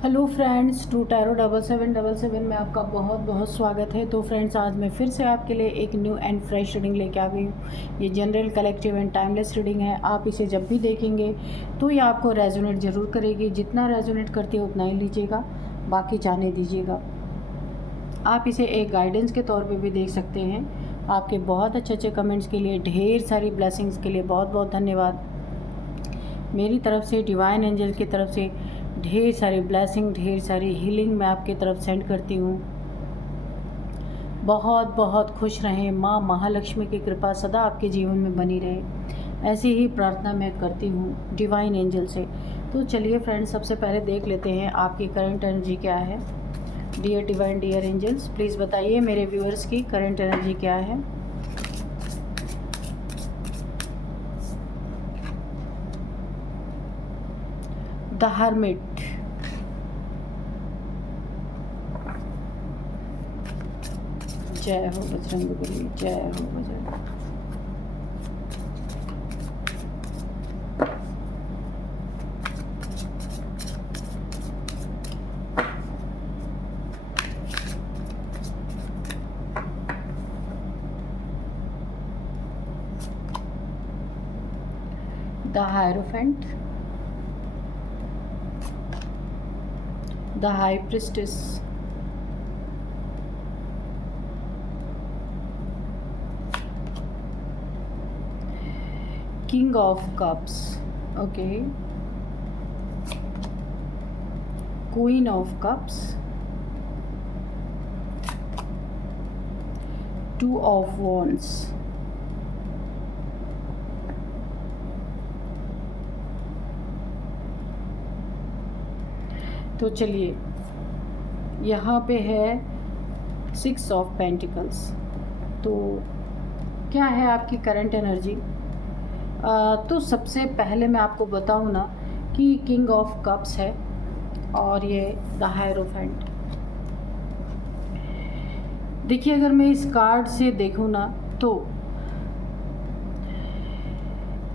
Hello friends, to tarot 7777 में आपका बहुत बहुत स्वागत है। तो फ्रेंड्स, आज मैं फिर से आपके लिए एक न्यू एंड फ्रेश रीडिंग लेके आ गई हूँ। ये general, collective and timeless reading है। आप इसे जब भी देखेंगे तो ये आपको रेजोनेट ज़रूर करेगी। जितना रेजोनेट करती है उतना ही लीजिएगा, बाकी जाने दीजिएगा। आप इसे एक गाइडेंस के तौर पे भी देख सकते हैं। आपके बहुत अच्छे अच्छे कमेंट्स के लिए, ढेर सारी ब्लेसिंग्स के लिए बहुत बहुत धन्यवाद। मेरी तरफ से, डिवाइन एंजल की तरफ से ढेर सारी ब्लेसिंग, ढेर सारी हीलिंग मैं आपकी तरफ सेंड करती हूँ। बहुत बहुत खुश रहें। माँ महालक्ष्मी की कृपा सदा आपके जीवन में बनी रहे, ऐसी ही प्रार्थना मैं करती हूँ डिवाइन एंजल से। तो चलिए फ्रेंड्स, सबसे पहले देख लेते हैं आपकी करंट एनर्जी क्या है। Dear divine, dear angels, please बताइए मेरे व्यूअर्स की करंट एनर्जी क्या है। द हर्मिट, जय हो बजरंगबली, जय हो Bajrang. The hierophant, the high priestess, King of Cups, okay, Queen of Cups, Two of Wands, तो चलिए यहाँ पे है 6 ऑफ पेंटिकल्स। तो क्या है आपकी करंट एनर्जी? तो सबसे पहले मैं आपको बताऊँ ना कि किंग ऑफ कप्स है और ये द हायरोफेंट। देखिए, अगर मैं इस कार्ड से देखूँ ना तो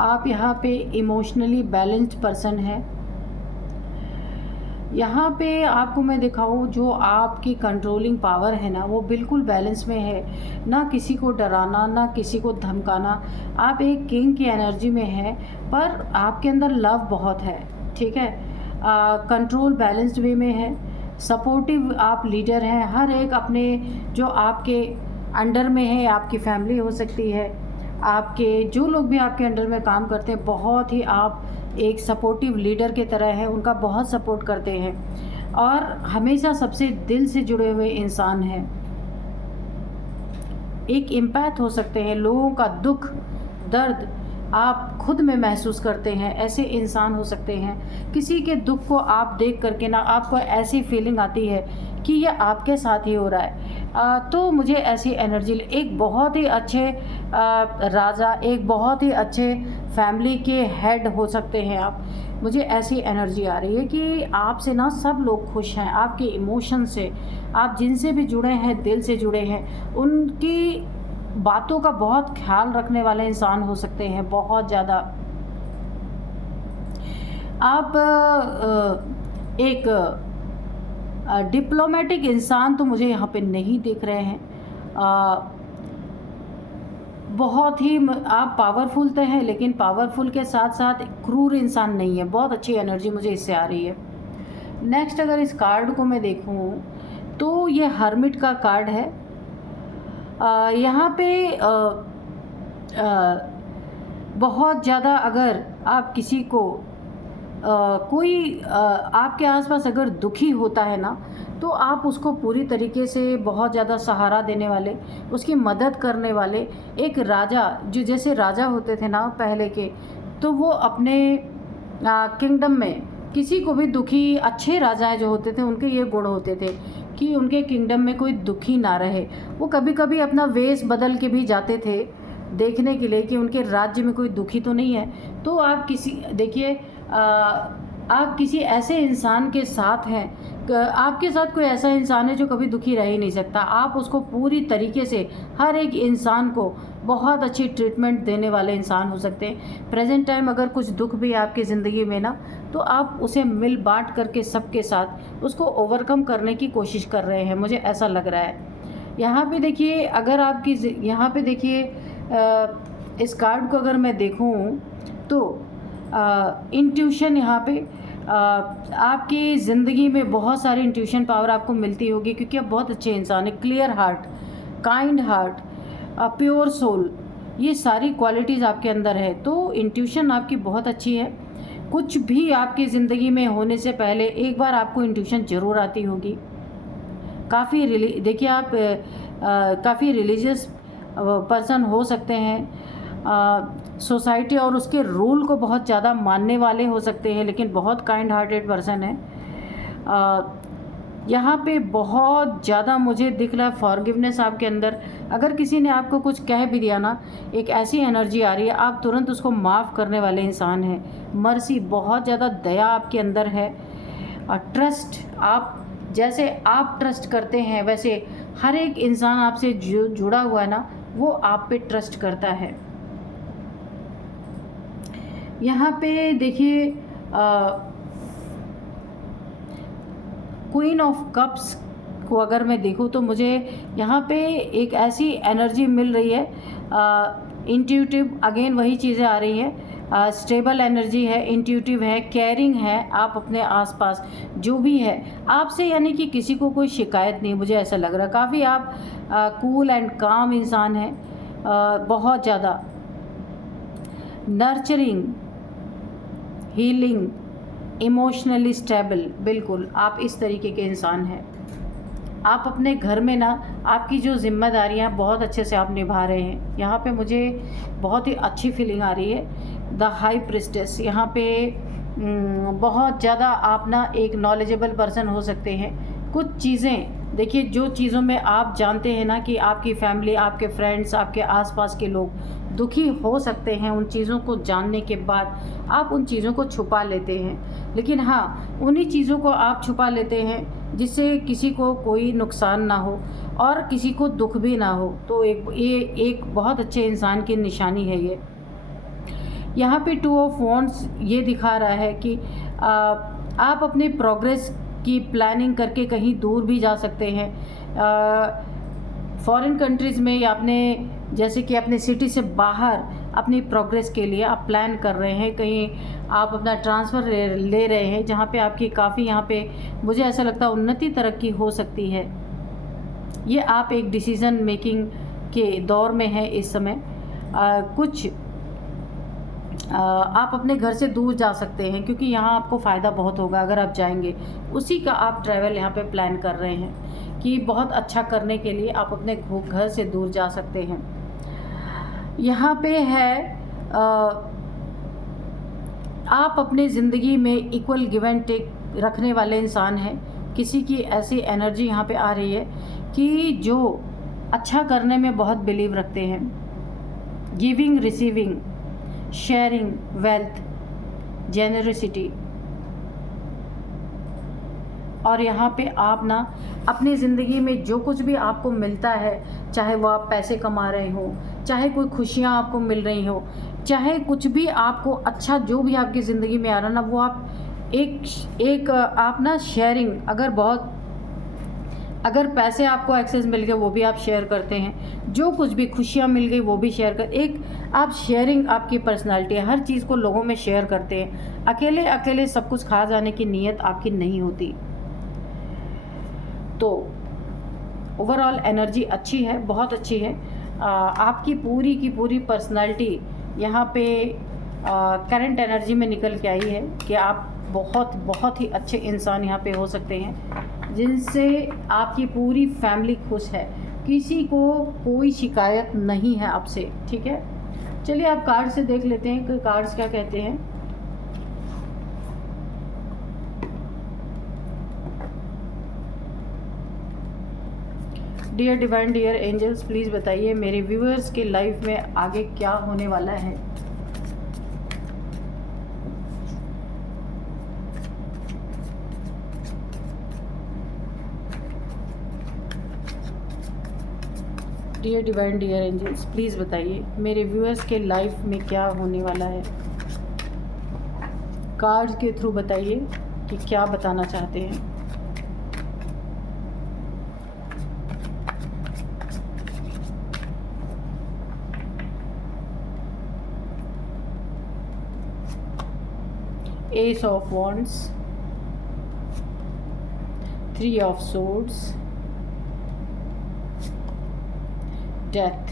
आप यहाँ पे इमोशनली बैलेंस्ड पर्सन है। यहाँ पे आपको मैं दिखाऊँ, जो आपकी कंट्रोलिंग पावर है ना, वो बिल्कुल बैलेंस में है। ना किसी को डराना, ना किसी को धमकाना। आप एक किंग की एनर्जी में है, पर आपके अंदर लव बहुत है, ठीक है। कंट्रोल बैलेंस्ड वे में है। सपोर्टिव आप लीडर हैं। हर एक अपने जो आपके अंडर में है, आपकी फैमिली हो सकती है, आपके जो लोग भी आपके अंडर में काम करते हैं, बहुत ही आप एक सपोर्टिव लीडर की तरह है, उनका बहुत सपोर्ट करते हैं और हमेशा सबसे दिल से जुड़े हुए इंसान हैं। एक एम्पैथ हो सकते हैं, लोगों का दुख दर्द आप खुद में महसूस करते हैं, ऐसे इंसान हो सकते हैं। किसी के दुख को आप देख करके ना आपको ऐसी फीलिंग आती है कि ये आपके साथ ही हो रहा है। तो मुझे ऐसी एनर्जी, एक बहुत ही अच्छे राजा, एक बहुत ही अच्छे फैमिली के हेड हो सकते हैं आप। मुझे ऐसी एनर्जी आ रही है कि आपसे ना सब लोग खुश हैं, आपके इमोशन से। आप जिनसे भी जुड़े हैं, दिल से जुड़े हैं, उनकी बातों का बहुत ख्याल रखने वाले इंसान हो सकते हैं, बहुत ज़्यादा। आप एक डिप्लोमेटिक इंसान तो मुझे यहाँ पे नहीं दिख रहे हैं। बहुत ही आप पावरफुल तो हैं, लेकिन पावरफुल के साथ साथ क्रूर इंसान नहीं है। बहुत अच्छी एनर्जी मुझे इससे आ रही है। नेक्स्ट, अगर इस कार्ड को मैं देखूँ तो ये हर्मिट का कार्ड है। यहाँ पे बहुत ज़्यादा अगर आप किसी को कोई आपके आसपास अगर दुखी होता है ना, तो आप उसको पूरी तरीके से बहुत ज़्यादा सहारा देने वाले, उसकी मदद करने वाले एक राजा, जो जैसे राजा होते थे ना पहले के, तो वो अपने किंगडम में किसी को भी दुखी, अच्छे राजाएं जो होते थे उनके ये गुण होते थे कि उनके किंगडम में कोई दुखी ना रहे। वो कभी कभी अपना वेश बदल के भी जाते थे देखने के लिए कि उनके राज्य में कोई दुखी तो नहीं है। तो आप किसी, देखिए, आप किसी ऐसे इंसान के साथ हैं आपके साथ कोई ऐसा इंसान है जो कभी दुखी रह ही नहीं सकता। आप उसको पूरी तरीके से, हर एक इंसान को बहुत अच्छी ट्रीटमेंट देने वाले इंसान हो सकते हैं। प्रेजेंट टाइम अगर कुछ दुख भी है आपकी ज़िंदगी में ना, तो आप उसे मिल बांट करके सबके साथ उसको ओवरकम करने की कोशिश कर रहे हैं, मुझे ऐसा लग रहा है। यहाँ पे देखिए, अगर आपकी यहाँ पे देखिए इस कार्ड को अगर मैं देखूँ तो इंट्यूशन यहाँ पे आपकी ज़िंदगी में बहुत सारी इंट्यूशन पावर आपको मिलती होगी, क्योंकि आप बहुत अच्छे इंसान हैं। Clear heart, kind heart, pure soul, ये सारी क्वालिटीज़ आपके अंदर है। तो इंट्यूशन आपकी बहुत अच्छी है। कुछ भी आपकी ज़िंदगी में होने से पहले एक बार आपको इंट्यूशन ज़रूर आती होगी। देखिए आप काफ़ी रिलीजियस पर्सन हो सकते हैं, सोसाइटी और उसके रूल को बहुत ज़्यादा मानने वाले हो सकते हैं, लेकिन बहुत काइंड हार्टेड पर्सन है। यहाँ पे बहुत ज़्यादा मुझे दिख रहा है फॉरगिवनेस आपके अंदर। अगर किसी ने आपको कुछ कह भी दिया ना, एक ऐसी एनर्जी आ रही है, आप तुरंत उसको माफ़ करने वाले इंसान हैं। मर्सी, बहुत ज़्यादा दया आपके अंदर है। और ट्रस्ट, आप जैसे आप ट्रस्ट करते हैं वैसे हर एक इंसान आपसे जो जुड़ा हुआ है ना, वो आप पे ट्रस्ट करता है। यहाँ पे देखिए क्वीन ऑफ कप्स को अगर मैं देखूँ तो मुझे यहाँ पे एक ऐसी एनर्जी मिल रही है, इंट्यूटिव, अगेन वही चीज़ें आ रही है। स्टेबल एनर्जी है, इंट्यूटिव है, केयरिंग है। आप अपने आसपास जो भी है आपसे, यानी कि किसी को कोई शिकायत नहीं, मुझे ऐसा लग रहा है। काफ़ी आप कूल एंड काम इंसान हैं, बहुत ज़्यादा नर्चरिंग, हीलिंग, इमोशनली स्टेबल, बिल्कुल आप इस तरीके के इंसान हैं। आप अपने घर में ना, आपकी जो जिम्मेदारियां बहुत अच्छे से आप निभा रहे हैं। यहाँ पे मुझे बहुत ही अच्छी फीलिंग आ रही है। द हाई प्रिस्टेस, यहाँ पे बहुत ज़्यादा आप ना एक नॉलेजेबल पर्सन हो सकते हैं। कुछ चीज़ें देखिए, जो चीज़ों में आप जानते हैं ना कि आपकी फैमिली, आपके फ्रेंड्स, आपके आसपास के लोग दुखी हो सकते हैं, उन चीज़ों को जानने के बाद आप उन चीज़ों को छुपा लेते हैं। लेकिन हाँ, उन्हीं चीज़ों को आप छुपा लेते हैं जिससे किसी को कोई नुकसान ना हो और किसी को दुख भी ना हो। तो ये एक बहुत अच्छे इंसान की निशानी है ये। यहाँ पे 2 ऑफ वॉन्ड्स ये दिखा रहा है कि आप अपने प्रोग्रेस की प्लानिंग करके कहीं दूर भी जा सकते हैं। फॉरेन कंट्रीज़ में, या अपने जैसे कि अपने सिटी से बाहर अपनी प्रोग्रेस के लिए आप प्लान कर रहे हैं, कहीं आप अपना ट्रांसफ़र ले रहे हैं, जहाँ पे आपकी काफ़ी, यहाँ पे मुझे ऐसा लगता है उन्नति, तरक्की हो सकती है। ये आप एक डिसीज़न मेकिंग के दौर में हैं इस समय। आप अपने घर से दूर जा सकते हैं, क्योंकि यहाँ आपको फ़ायदा बहुत होगा अगर आप जाएंगे। उसी का आप ट्रैवल यहाँ पे प्लान कर रहे हैं कि बहुत अच्छा करने के लिए आप अपने घर से दूर जा सकते हैं। यहाँ पे है आप अपने ज़िंदगी में इक्वल गिव एंड टेक रखने वाले इंसान हैं। किसी की ऐसी एनर्जी यहाँ पे आ रही है कि जो अच्छा करने में बहुत बिलीव रखते हैं। Giving, receiving, sharing, wealth, generosity. और यहाँ पे आप ना अपनी ज़िंदगी में जो कुछ भी आपको मिलता है, चाहे वो आप पैसे कमा रहे हो, चाहे कोई खुशियाँ आपको मिल रही हो, चाहे कुछ भी आपको अच्छा जो भी आपकी ज़िंदगी में आ रहा ना, वो आप आप ना शेयरिंग, अगर पैसे आपको एक्सेस मिल गए वो भी आप शेयर करते हैं, जो कुछ भी खुशियाँ मिल गई वो भी शेयर कर, एक आप शेयरिंग आपकी पर्सनालिटी है, हर चीज़ को लोगों में शेयर करते हैं। अकेले अकेले सब कुछ खा जाने की नीयत आपकी नहीं होती। तो ओवरऑल एनर्जी अच्छी है, बहुत अच्छी है। आपकी पूरी की पूरी पर्सनालिटी यहाँ पे करंट एनर्जी में निकल के आई है कि आप बहुत बहुत ही अच्छे इंसान यहाँ पे हो सकते हैं, जिनसे आपकी पूरी फैमिली खुश है, किसी को कोई शिकायत नहीं है आपसे। ठीक है, चलिए आप कार्ड से देख लेते हैं कि कार्ड्स क्या कहते हैं। Dear divine, dear angels, please बताइए मेरे व्यूअर्स के लाइफ में आगे क्या होने वाला है। Dear divine dear angels, please बताइए मेरे व्यूअर्स के लाइफ में क्या होने वाला है। कार्ड्स के थ्रू बताइए कि क्या बताना चाहते हैं। S of wands, 3 of swords, death,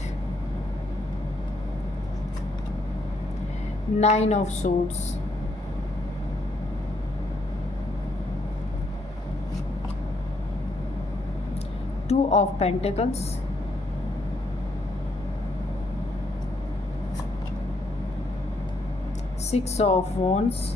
9 of swords, two of pentacles, 6 of wands,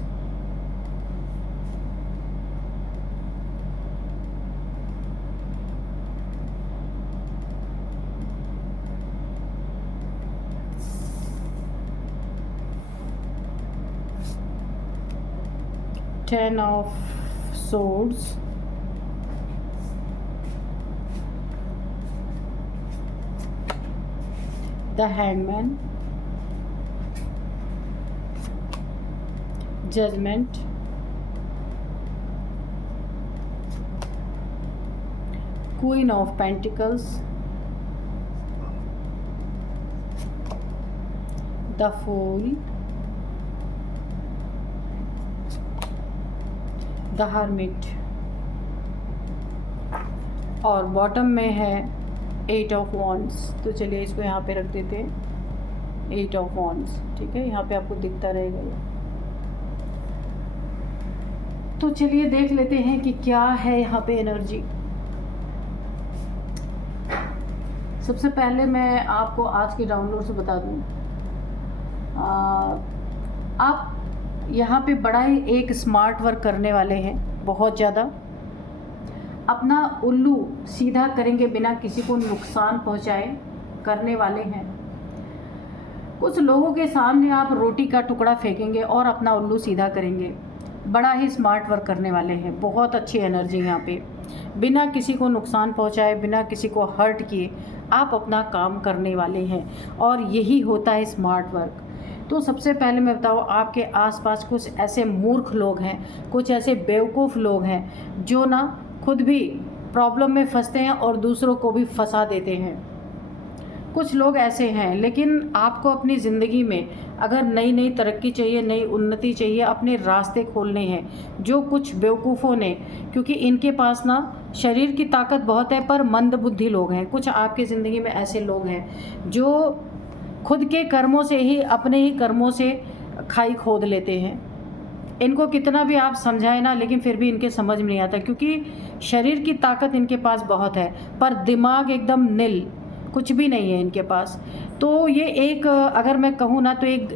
10 of swords, the hangman, judgment, queen of pentacles, the fool, the hermit, और बॉटम में है 8 ऑफ वॉन्ड्स। तो चलिए इसको यहाँ पे रख देते हैं, 8 ऑफ वॉन्ड्स। ठीक है, यहाँ पे आपको दिखता रहेगा ये। तो चलिए देख लेते हैं कि क्या है यहाँ पे एनर्जी। सबसे पहले मैं आपको आज के डाउनलोड से बता दूँ, आप यहाँ पे बड़ा ही एक स्मार्ट वर्क करने वाले हैं, बहुत ज़्यादा। अपना उल्लू सीधा करेंगे बिना किसी को नुकसान पहुँचाए करने वाले हैं। कुछ लोगों के सामने आप रोटी का टुकड़ा फेंकेंगे और अपना उल्लू सीधा करेंगे। बड़ा ही स्मार्ट वर्क करने वाले हैं, बहुत अच्छी एनर्जी यहाँ पे। बिना किसी को नुकसान पहुँचाए, बिना किसी को हर्ट किए आप अपना काम करने वाले हैं, और यही होता है स्मार्ट वर्क। तो सबसे पहले मैं बताऊँ, आपके आसपास कुछ ऐसे मूर्ख लोग हैं, कुछ ऐसे बेवकूफ़ लोग हैं जो ना खुद भी प्रॉब्लम में फंसते हैं और दूसरों को भी फंसा देते हैं। कुछ लोग ऐसे हैं, लेकिन आपको अपनी ज़िंदगी में अगर नई नई तरक्की चाहिए, नई उन्नति चाहिए, अपने रास्ते खोलने हैं। जो कुछ बेवकूफ़ों ने, क्योंकि इनके पास ना शरीर की ताकत बहुत है पर मंदबुद्धि लोग हैं। कुछ आपकी ज़िंदगी में ऐसे लोग हैं जो खुद के कर्मों से ही, अपने ही कर्मों से खाई खोद लेते हैं। इनको कितना भी आप समझाएं ना, लेकिन फिर भी इनके समझ में नहीं आता, क्योंकि शरीर की ताकत इनके पास बहुत है पर दिमाग एकदम नील, कुछ भी नहीं है इनके पास। तो ये एक, अगर मैं कहूँ ना, तो एक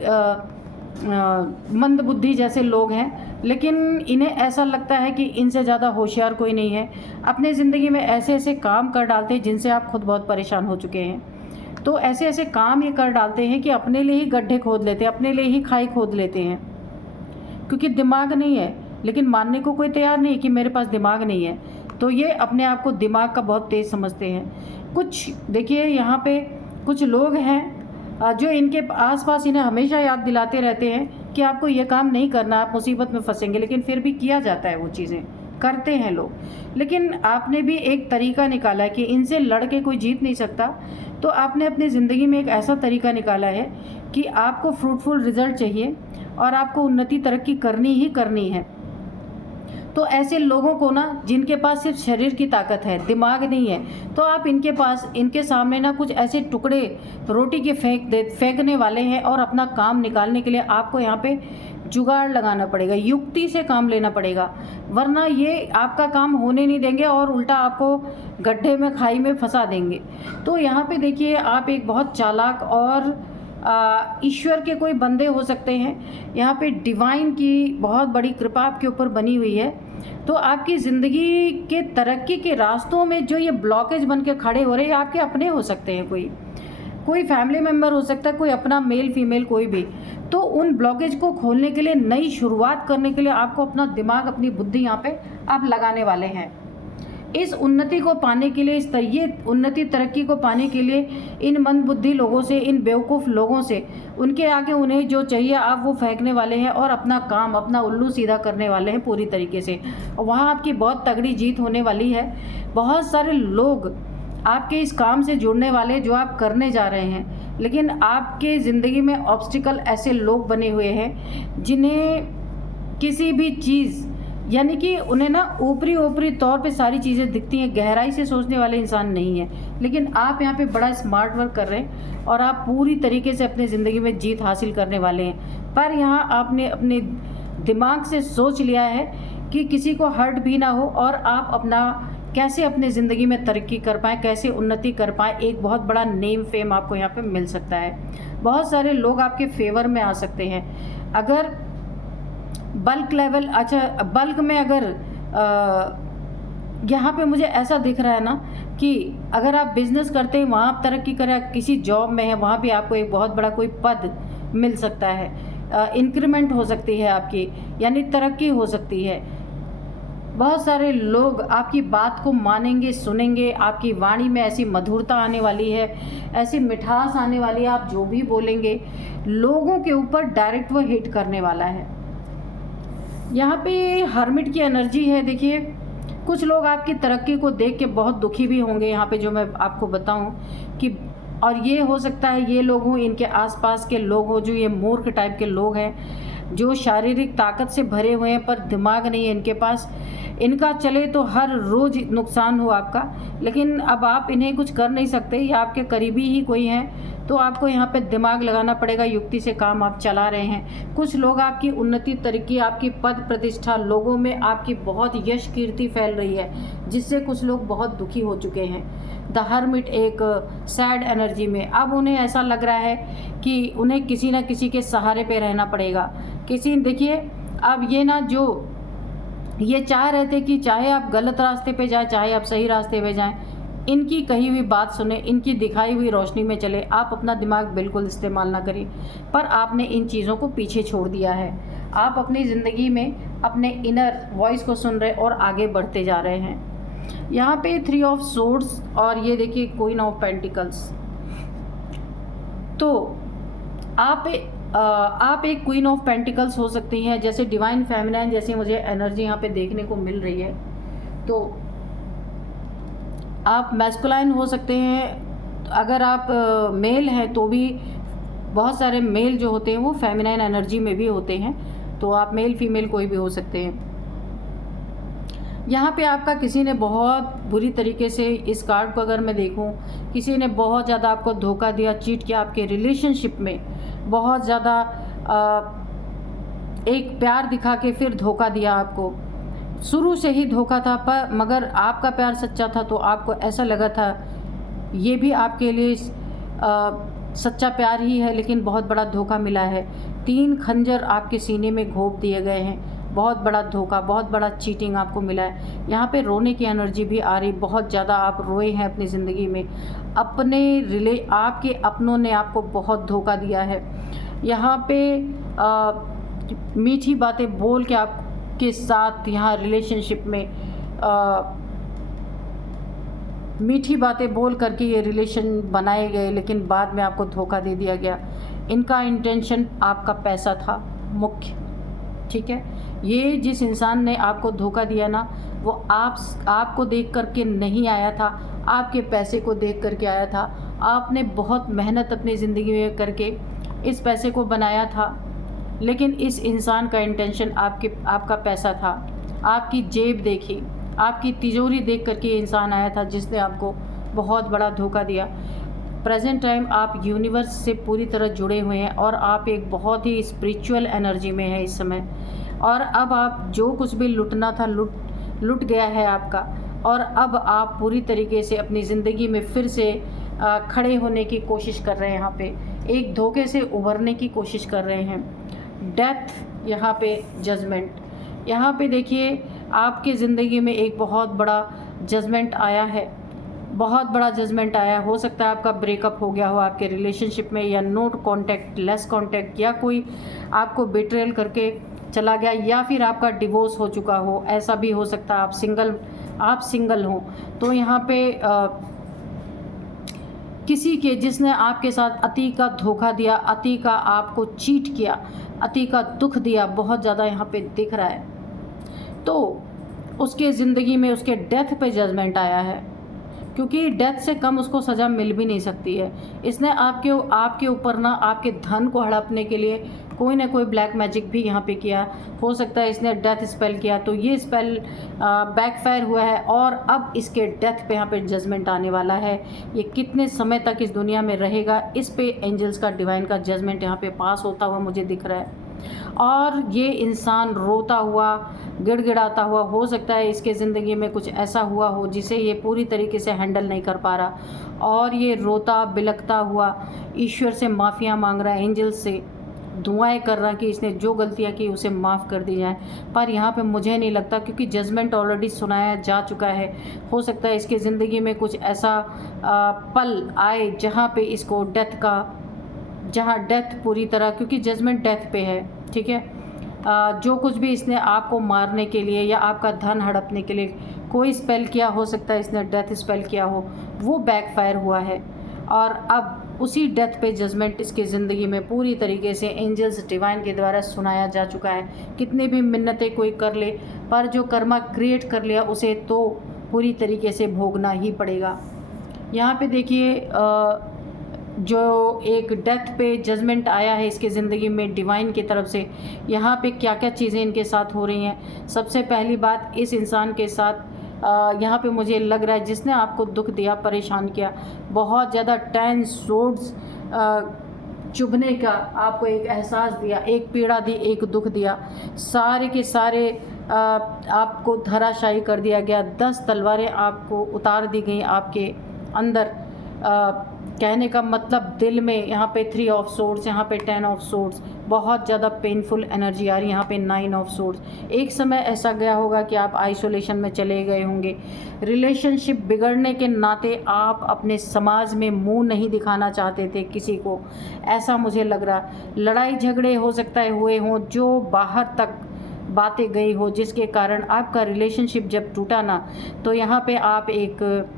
मंदबुद्धि जैसे लोग हैं, लेकिन इन्हें ऐसा लगता है कि इनसे ज़्यादा होशियार कोई नहीं है। अपने ज़िंदगी में ऐसे ऐसे काम कर डालते हैं जिनसे आप खुद बहुत परेशान हो चुके हैं। तो ऐसे ऐसे काम ये कर डालते हैं कि अपने लिए ही गड्ढे खोद लेते हैं, अपने लिए ही खाई खोद लेते हैं, क्योंकि दिमाग नहीं है। लेकिन मानने को कोई तैयार नहीं कि मेरे पास दिमाग नहीं है। तो ये अपने आप को दिमाग का बहुत तेज़ समझते हैं। कुछ देखिए, यहाँ पे कुछ लोग हैं जो इनके आसपास इन्हें हमेशा याद दिलाते रहते हैं कि आपको ये काम नहीं करना, आप मुसीबत में फंसेंगे, लेकिन फिर भी किया जाता है, वो चीज़ें करते हैं लोग। लेकिन आपने भी एक तरीका निकाला है कि इनसे लड़ के कोई जीत नहीं सकता। तो आपने अपनी ज़िंदगी में एक ऐसा तरीका निकाला है कि आपको फ्रूटफुल रिज़ल्ट चाहिए और आपको उन्नति तरक्की करनी ही करनी है। तो ऐसे लोगों को ना, जिनके पास सिर्फ शरीर की ताकत है, दिमाग नहीं है, तो आप इनके सामने ना कुछ ऐसे टुकड़े रोटी के फेंकने वाले हैं, और अपना काम निकालने के लिए आपको यहाँ पे जुगाड़ लगाना पड़ेगा, युक्ति से काम लेना पड़ेगा, वरना ये आपका काम होने नहीं देंगे और उल्टा आपको गड्ढे में, खाई में फंसा देंगे। तो यहाँ पे देखिए, आप एक बहुत चालाक और ईश्वर के कोई बंदे हो सकते हैं। यहाँ पे डिवाइन की बहुत बड़ी कृपा आपके ऊपर बनी हुई है। तो आपकी ज़िंदगी के तरक्की के रास्तों में जो ये ब्लॉकेज बन के खड़े हो रहे हैं, आपके अपने हो सकते हैं, कोई फैमिली मेम्बर हो सकता है, कोई अपना मेल फीमेल कोई भी। तो उन ब्लॉकेज को खोलने के लिए, नई शुरुआत करने के लिए आपको अपना दिमाग, अपनी बुद्धि यहाँ पे आप लगाने वाले हैं। इस उन्नति को पाने के लिए, ये उन्नति तरक्की को पाने के लिए इन मंदबुद्धि लोगों से, इन बेवकूफ़ लोगों से, उनके आगे उन्हें जो चाहिए आप वो फेंकने वाले हैं और अपना काम, अपना उल्लू सीधा करने वाले हैं पूरी तरीके से। वहाँ आपकी बहुत तगड़ी जीत होने वाली है। बहुत सारे लोग आपके इस काम से जुड़ने वाले जो आप करने जा रहे हैं, लेकिन आपके ज़िंदगी में ऑब्स्टिकल ऐसे लोग बने हुए हैं जिन्हें किसी भी चीज़, यानी कि उन्हें ना ऊपरी तौर पे सारी चीज़ें दिखती हैं, गहराई से सोचने वाले इंसान नहीं है। लेकिन आप यहाँ पे बड़ा स्मार्ट वर्क कर रहे हैं और आप पूरी तरीके से अपनी ज़िंदगी में जीत हासिल करने वाले हैं। पर यहाँ आपने अपने दिमाग से सोच लिया है कि किसी को हर्ट भी ना हो और आप अपना कैसे अपने ज़िंदगी में तरक्की कर पाएँ, कैसे उन्नति कर पाएँ। एक बहुत बड़ा नेम फेम आपको यहाँ पे मिल सकता है। बहुत सारे लोग आपके फेवर में आ सकते हैं। अगर बल्क लेवल, अच्छा बल्क में अगर यहाँ पे मुझे ऐसा दिख रहा है ना कि अगर आप बिज़नेस करते हैं, वहाँ आप तरक्की करें, किसी जॉब में है, वहाँ भी आपको एक बहुत बड़ा कोई पद मिल सकता है, इंक्रीमेंट हो सकती है आपकी, यानी तरक्की हो सकती है। बहुत सारे लोग आपकी बात को मानेंगे, सुनेंगे, आपकी वाणी में ऐसी मधुरता आने वाली है, ऐसी मिठास आने वाली है, आप जो भी बोलेंगे लोगों के ऊपर डायरेक्ट वो हिट करने वाला है। यहाँ पे हर्मिट की एनर्जी है। देखिए कुछ लोग आपकी तरक्की को देख के बहुत दुखी भी होंगे यहाँ पे, जो मैं आपको बताऊँ कि, और ये हो सकता है ये लोग हों, इनके आसपास के लोग हों जो ये मूर्ख टाइप के लोग हैं, जो शारीरिक ताकत से भरे हुए हैं पर दिमाग नहीं है इनके पास। इनका चले तो हर रोज़ नुकसान हो आपका, लेकिन अब आप इन्हें कुछ कर नहीं सकते, या आपके करीबी ही कोई हैं तो आपको यहाँ पे दिमाग लगाना पड़ेगा, युक्ति से काम आप चला रहे हैं। कुछ लोग आपकी उन्नति, तरक्की, आपकी पद प्रतिष्ठा, लोगों में आपकी बहुत यश कीर्ति फैल रही है, जिससे कुछ लोग बहुत दुखी हो चुके हैं। द हर्मिट एक सैड एनर्जी में, अब उन्हें ऐसा लग रहा है कि उन्हें किसी न किसी के सहारे पे रहना पड़ेगा। देखिए अब ये ना, जो ये चाह रहे थे कि चाहे आप गलत रास्ते पे जाएं, चाहे आप सही रास्ते पे जाएं, इनकी कही हुई बात सुने, इनकी दिखाई हुई रोशनी में चले, आप अपना दिमाग बिल्कुल इस्तेमाल ना करें। पर आपने इन चीज़ों को पीछे छोड़ दिया है। आप अपनी ज़िंदगी में अपने इनर वॉइस को सुन रहे और आगे बढ़ते जा रहे हैं। यहाँ पे 3 ऑफ सोर्ड्स और ये देखिए क्वीन ऑफ पेंटिकल्स। तो आप एक क्वीन ऑफ पेंटिकल्स हो सकती हैं, जैसे डिवाइन फेमिनाइन जैसी मुझे एनर्जी यहाँ पे देखने को मिल रही है। तो आप मैस्कुलाइन हो सकते हैं, अगर आप मेल हैं तो भी बहुत सारे मेल जो होते हैं वो फेमिनाइन एनर्जी में भी होते हैं, तो आप मेल फीमेल कोई भी हो सकते हैं। यहाँ पे आपका किसी ने बहुत बुरी तरीके से, इस कार्ड को अगर मैं देखूँ, किसी ने बहुत ज़्यादा आपको धोखा दिया, चीट किया आपके रिलेशनशिप में, बहुत ज़्यादा एक प्यार दिखा के फिर धोखा दिया आपको। शुरू से ही धोखा था, पर मगर आपका प्यार सच्चा था, तो आपको ऐसा लगा था ये भी आपके लिए सच्चा प्यार ही है, लेकिन बहुत बड़ा धोखा मिला है। 3 खंजर आपके सीने में घोंप दिए गए हैं, बहुत बड़ा धोखा, बहुत बड़ा चीटिंग आपको मिला है। यहाँ पे रोने की एनर्जी भी आ रही, बहुत ज़्यादा आप रोए हैं अपनी ज़िंदगी में, आपके अपनों ने आपको बहुत धोखा दिया है। यहाँ पे मीठी बातें बोल के आपके साथ यहाँ रिलेशनशिप में मीठी बातें बोल करके ये रिलेशन बनाए गए, लेकिन बाद में आपको धोखा दे दिया गया। इनका इंटेंशन आपका पैसा था मुख्य, ठीक है। ये जिस इंसान ने आपको धोखा दिया ना, वो आपको देख करके नहीं आया था, आपके पैसे को देख करके आया था। आपने बहुत मेहनत अपनी ज़िंदगी में करके इस पैसे को बनाया था, लेकिन इस इंसान का इंटेंशन आपका पैसा था। आपकी जेब देखी, आपकी तिजोरी देख करके ये इंसान आया था जिसने आपको बहुत बड़ा धोखा दिया। प्रेजेंट टाइम आप यूनिवर्स से पूरी तरह जुड़े हुए हैं और आप एक बहुत ही स्पिरिचुअल एनर्जी में हैं इस समय, और अब आप जो कुछ भी लुटना था लुट गया है आपका, और अब आप पूरी तरीके से अपनी ज़िंदगी में फिर से खड़े होने की कोशिश कर रहे हैं। यहाँ पे एक धोखे से उभरने की कोशिश कर रहे हैं। डेथ, यहाँ पे जजमेंट, यहाँ पे देखिए आपके ज़िंदगी में एक बहुत बड़ा जजमेंट आया है, बहुत बड़ा जजमेंट आया। हो सकता है आपका ब्रेकअप हो गया हो आपके रिलेशनशिप में, या नोट कांटेक्ट, लेस कांटेक्ट, या कोई आपको बिट्रेल करके चला गया, या फिर आपका डिवोर्स हो चुका हो, ऐसा भी हो सकता है। आप सिंगल आप सिंगल हों तो यहाँ पे किसी के जिसने आपके साथ अति का धोखा दिया, अति का आपको चीट किया, अति का दुख दिया, बहुत ज़्यादा यहाँ पे दिख रहा है, तो उसके ज़िंदगी में उसके डेथ पे जजमेंट आया है, क्योंकि डेथ से कम उसको सज़ा मिल भी नहीं सकती है। इसने आपके ऊपर ना आपके धन को हड़पने के लिए कोई ना कोई ब्लैक मैजिक भी यहाँ पे किया। हो सकता है इसने डेथ स्पेल किया, तो ये स्पेल बैकफायर हुआ है और अब इसके डेथ पे यहाँ पे जजमेंट आने वाला है। ये कितने समय तक इस दुनिया में रहेगा, इस पे एंजल्स का डिवाइन का जजमेंट यहाँ पे पास होता हुआ मुझे दिख रहा है। और ये इंसान रोता हुआ, गिड़गिड़ाता हुआ, हो सकता है इसके ज़िंदगी में कुछ ऐसा हुआ हो जिसे ये पूरी तरीके से हैंडल नहीं कर पा रहा, और ये रोता बिलखता हुआ ईश्वर से माफ़ियाँ मांग रहा है, एंजल्स से दुआएं कर रहा कि इसने जो गलतियां की उसे माफ़ कर दी जाए। पर यहाँ पे मुझे नहीं लगता, क्योंकि जजमेंट ऑलरेडी सुनाया जा चुका है। हो सकता है इसके ज़िंदगी में कुछ ऐसा पल आए जहाँ पे इसको जहाँ डेथ पूरी तरह, क्योंकि जजमेंट डेथ पे है, ठीक है। जो कुछ भी इसने आपको मारने के लिए या आपका धन हड़पने के लिए कोई स्पेल किया, हो सकता है इसने डेथ स्पेल किया हो, वो बैकफायर हुआ है और अब उसी डेथ पे जजमेंट इसकी ज़िंदगी में पूरी तरीके से एंजल्स डिवाइन के द्वारा सुनाया जा चुका है। कितने भी मिन्नतें कोई कर ले, पर जो कर्मा क्रिएट कर लिया उसे तो पूरी तरीके से भोगना ही पड़ेगा। यहाँ पे देखिए जो एक डेथ पे जजमेंट आया है इसके ज़िंदगी में डिवाइन की तरफ से, यहाँ पे क्या क्या चीज़ें इनके साथ हो रही हैं। सबसे पहली बात, इस इंसान के साथ यहाँ पे मुझे लग रहा है जिसने आपको दुख दिया, परेशान किया, बहुत ज़्यादा 10 सोर्ड्स चुभने का आपको एक एहसास दिया, एक पीड़ा दी, एक दुख दिया, सारे के सारे आपको धराशायी कर दिया गया। 10 तलवारें आपको उतार दी गई आपके अंदर। कहने का मतलब दिल में यहाँ पे 3 ऑफ सोर्ड्स, यहाँ पे 10 ऑफ सोर्ड्स, बहुत ज़्यादा पेनफुल एनर्जी आ रही है। यहाँ पे 9 ऑफ सोर्ड्स। एक समय ऐसा गया होगा कि आप आइसोलेशन में चले गए होंगे, रिलेशनशिप बिगड़ने के नाते आप अपने समाज में मुंह नहीं दिखाना चाहते थे किसी को, ऐसा मुझे लग रहा। लड़ाई झगड़े हो सकता है हुए हों जो बाहर तक बातें गई हो, जिसके कारण आपका रिलेशनशिप जब टूटा ना, तो यहाँ पे आप एक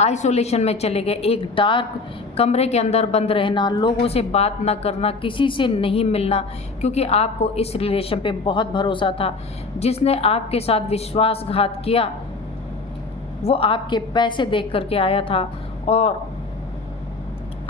आइसोलेशन में चले गए, एक डार्क कमरे के अंदर बंद रहना, लोगों से बात ना करना, किसी से नहीं मिलना, क्योंकि आपको इस रिलेशन पे बहुत भरोसा था। जिसने आपके साथ विश्वासघात किया वो आपके पैसे देख करके आया था और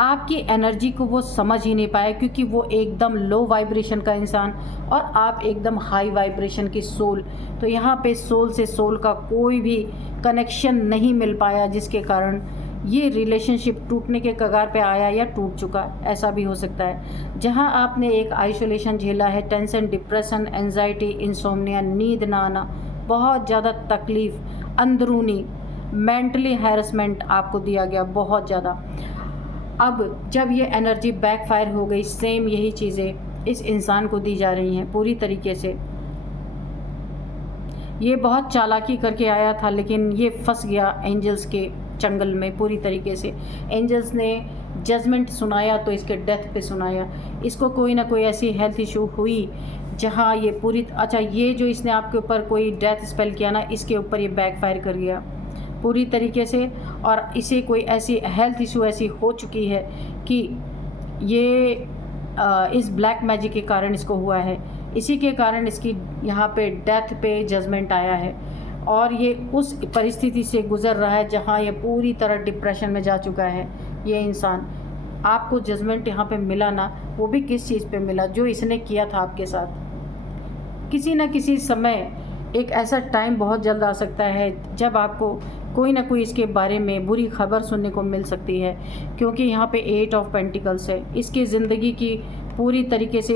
आपकी एनर्जी को वो समझ ही नहीं पाया, क्योंकि वो एकदम लो वाइब्रेशन का इंसान और आप एकदम हाई वाइब्रेशन की सोल। तो यहाँ पे सोल से सोल का कोई भी कनेक्शन नहीं मिल पाया, जिसके कारण ये रिलेशनशिप टूटने के कगार पे आया या टूट चुका, ऐसा भी हो सकता है। जहाँ आपने एक आइसोलेशन झेला है, टेंशन, डिप्रेशन, एंजाइटी, इंसोम्निया, नींद ना आना, बहुत ज़्यादा तकलीफ़, अंदरूनी मेंटली हैरेसमेंट आपको दिया गया बहुत ज़्यादा। अब जब ये एनर्जी बैकफायर हो गई, सेम यही चीज़ें इस इंसान को दी जा रही हैं पूरी तरीके से। ये बहुत चालाकी करके आया था, लेकिन ये फंस गया एंजल्स के चंगल में पूरी तरीके से। एंजल्स ने जजमेंट सुनाया तो इसके डेथ पे सुनाया। इसको कोई ना कोई ऐसी हेल्थ इशू हुई जहाँ ये ये जो इसने आपके ऊपर कोई डेथ स्पेल किया ना, इसके ऊपर ये बैकफायर कर गया पूरी तरीके से, और इसे कोई ऐसी हेल्थ इशू ऐसी हो चुकी है कि ये इस ब्लैक मैजिक के कारण इसको हुआ है। इसी के कारण इसकी यहाँ पे डेथ पे जजमेंट आया है और ये उस परिस्थिति से गुज़र रहा है जहाँ ये पूरी तरह डिप्रेशन में जा चुका है। ये इंसान, आपको जजमेंट यहाँ पे मिला ना, वो भी किस चीज़ पे मिला, जो इसने किया था आपके साथ। किसी न किसी समय एक ऐसा टाइम बहुत जल्द आ सकता है जब आपको कोई ना कोई इसके बारे में बुरी खबर सुनने को मिल सकती है, क्योंकि यहाँ पे 8 ऑफ पेंटिकल्स है। इसकी ज़िंदगी की पूरी तरीके से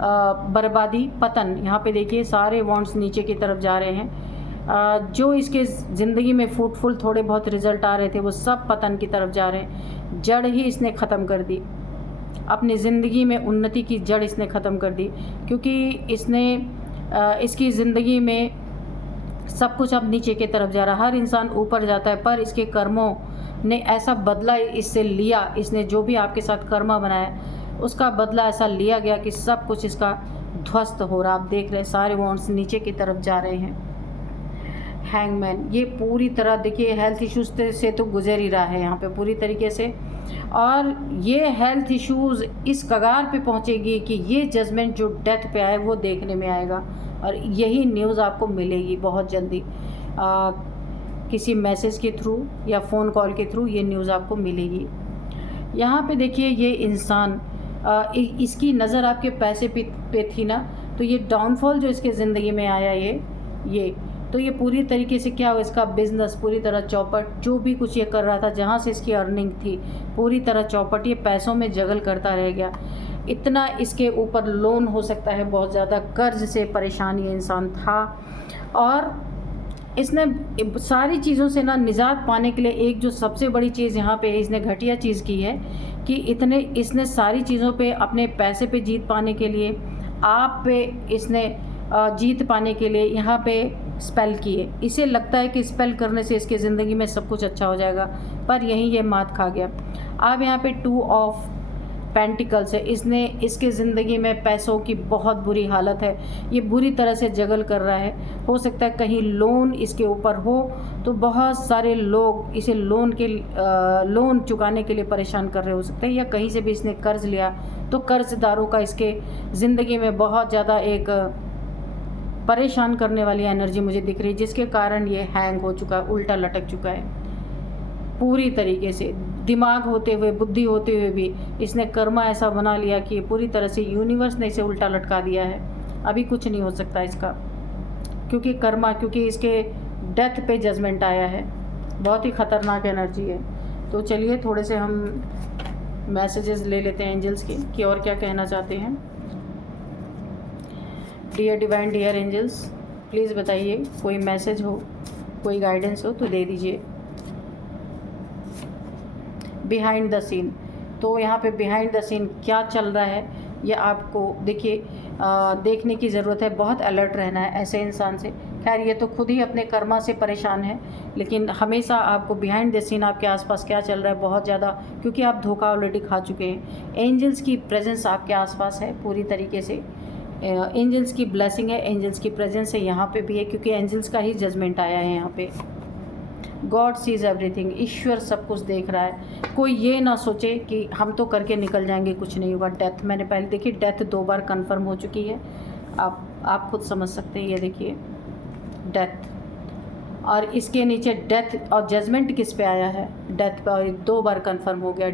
बर्बादी, पतन, यहाँ पे देखिए सारे वॉन्ड्स नीचे की तरफ जा रहे हैं। जो इसके ज़िंदगी में फ्रूटफुल थोड़े बहुत रिजल्ट आ रहे थे, वो सब पतन की तरफ जा रहे हैं। जड़ ही इसने ख़त्म कर दी, अपनी ज़िंदगी में उन्नति की जड़ इसने ख़त्म कर दी, क्योंकि इसकी ज़िंदगी में सब कुछ अब नीचे की तरफ जा रहा। हर इंसान ऊपर जाता है, पर इसके कर्मों ने ऐसा बदला इससे लिया, इसने जो भी आपके साथ कर्मा बनाया उसका बदला ऐसा लिया गया कि सब कुछ इसका ध्वस्त हो रहा। आप देख रहे हैं सारे वॉन्ड्स नीचे की तरफ जा रहे हैं। हैंगमैन, ये पूरी तरह देखिए हेल्थ इश्यूज से तो गुजर ही रहा है यहाँ पे पूरी तरीके से, और ये हेल्थ इश्यूज़ इस कगार पे पहुँचेगी कि ये जजमेंट जो डेथ पे आए वो देखने में आएगा, और यही न्यूज़ आपको मिलेगी बहुत जल्दी किसी मैसेज के थ्रू या फ़ोन कॉल के थ्रू ये न्यूज़ आपको मिलेगी। यहाँ पे देखिए ये इंसान इसकी नज़र आपके पैसे पे थी ना, तो ये डाउनफॉल जो इसके ज़िंदगी में आया ये तो ये पूरी तरीके से क्या हुआ, इसका बिज़नेस पूरी तरह चौपट, जो भी कुछ ये कर रहा था जहाँ से इसकी अर्निंग थी पूरी तरह चौपट, ये पैसों में जगल करता रह गया। इतना इसके ऊपर लोन हो सकता है, बहुत ज़्यादा कर्ज से परेशान ये इंसान था, और इसने सारी चीज़ों से ना निजात पाने के लिए एक जो सबसे बड़ी चीज़ यहाँ पे इसने घटिया चीज़ की है कि इसने सारी चीज़ों पे अपने पैसे पे जीत पाने के लिए, आप पे इसने जीत पाने के लिए यहाँ पे स्पेल किए। इसे लगता है कि स्पेल करने से इसके ज़िंदगी में सब कुछ अच्छा हो जाएगा, पर यहीं ये मात खा गया। अब यहाँ पे 2 ऑफ पेंटिकल्स है, इसने इसके ज़िंदगी में पैसों की बहुत बुरी हालत है, ये बुरी तरह से जगल कर रहा है। हो सकता है कहीं लोन इसके ऊपर हो, तो बहुत सारे लोग इसे लोन चुकाने के लिए परेशान कर रहे हो सकते हैं, या कहीं से भी इसने कर्ज लिया तो कर्जदारों का इसके ज़िंदगी में बहुत ज़्यादा एक परेशान करने वाली एनर्जी मुझे दिख रही है, जिसके कारण ये हैंग हो चुका है, उल्टा लटक चुका है पूरी तरीके से। दिमाग होते हुए, बुद्धि होते हुए भी इसने कर्मा ऐसा बना लिया कि पूरी तरह से यूनिवर्स ने इसे उल्टा लटका दिया है। अभी कुछ नहीं हो सकता इसका, क्योंकि इसके डेथ पे जजमेंट आया है। बहुत ही ख़तरनाक एनर्जी है। तो चलिए थोड़े से हम मैसेजेस ले लेते हैं एंजल्स के कि और क्या कहना चाहते हैं। Dear divine, dear angels, please बताइए, कोई मैसेज हो, कोई गाइडेंस हो तो दे दीजिए। बिहाइंड द सीन, तो यहाँ पे बिहाइंड द सीन क्या चल रहा है ये आपको देखिए देखने की ज़रूरत है। बहुत अलर्ट रहना है ऐसे इंसान से। खैर ये तो खुद ही अपने कर्मा से परेशान है, लेकिन हमेशा आपको बिहाइंड द सीन आपके आसपास क्या चल रहा है बहुत ज़्यादा, क्योंकि आप धोखा ऑलरेडी खा चुके हैं। एंजल्स की प्रेजेंस आपके आसपास है पूरी तरीके से, एंजल्स की ब्लेसिंग है, एंजल्स की प्रेजेंस है यहाँ पे भी है, क्योंकि एंजल्स का ही जजमेंट आया है यहाँ पे। गॉड सीज एवरीथिंग, ईश्वर सब कुछ देख रहा है। कोई ये ना सोचे कि हम तो करके निकल जाएंगे, कुछ नहीं होगा। डेथ मैंने पहले देखी, डेथ 2 बार कंफर्म हो चुकी है। आप खुद समझ सकते हैं। ये देखिए डेथ, और इसके नीचे डेथ और जजमेंट किस पे आया है, डेथ पे, और 2 बार कंफर्म हो गया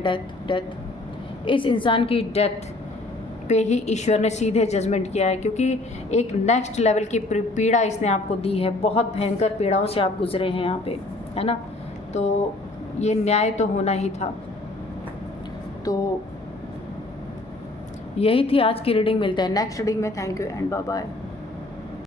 डेथ। इस इंसान की डेथ पे ही ईश्वर ने सीधे जजमेंट किया है, क्योंकि एक नेक्स्ट लेवल की पीड़ा इसने आपको दी है। बहुत भयंकर पीड़ाओं से आप गुजरे हैं यहाँ पे, है ना। तो ये न्याय तो होना ही था। तो यही थी आज की रीडिंग। मिलते हैं नेक्स्ट रीडिंग में। Thank you and bye bye.